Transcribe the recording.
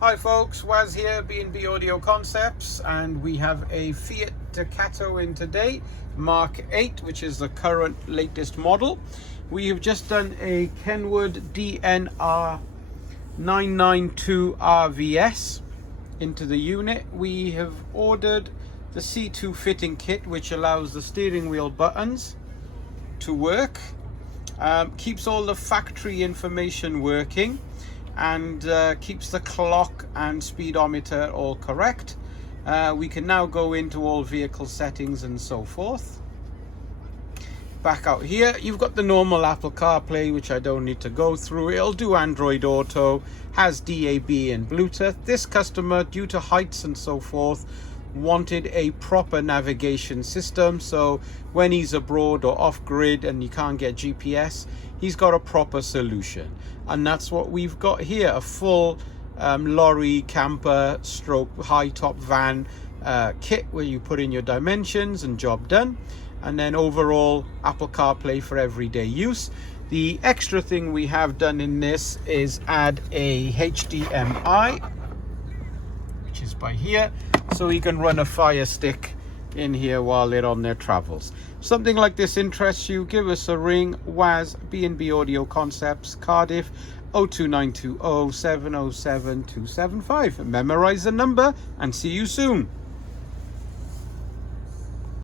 Hi folks, Waz here, B&B Audio Concepts, and we have a Fiat Ducato in today, Mark 8, which is the current latest model. We have just done a KENWOOD DNR992RVS into the unit. We have ordered the C2 fitting kit, which allows the steering wheel buttons to work, keeps all the factory information working, and keeps the clock and speedometer all correct. We can now go into all vehicle settings and so forth. Back out here, you've got the normal Apple CarPlay, which I don't need to go through. It'll do Android Auto, has DAB and Bluetooth. This customer, due to heights and so forth, wanted a proper navigation system, so when he's abroad or off grid and you can't get GPS, he's got a proper solution, and that's what we've got here. A full lorry, camper stroke high top van kit where you put in your dimensions and job done, and then overall Apple CarPlay for everyday use. The extra thing we have done in this is add a HDMI, which is by here, so you can run a Fire Stick in here while they're on their travels. Something like this interests you, give us a ring. Waz, B&B Audio Concepts, Cardiff, 02920 707 275. Memorize the number and see you soon.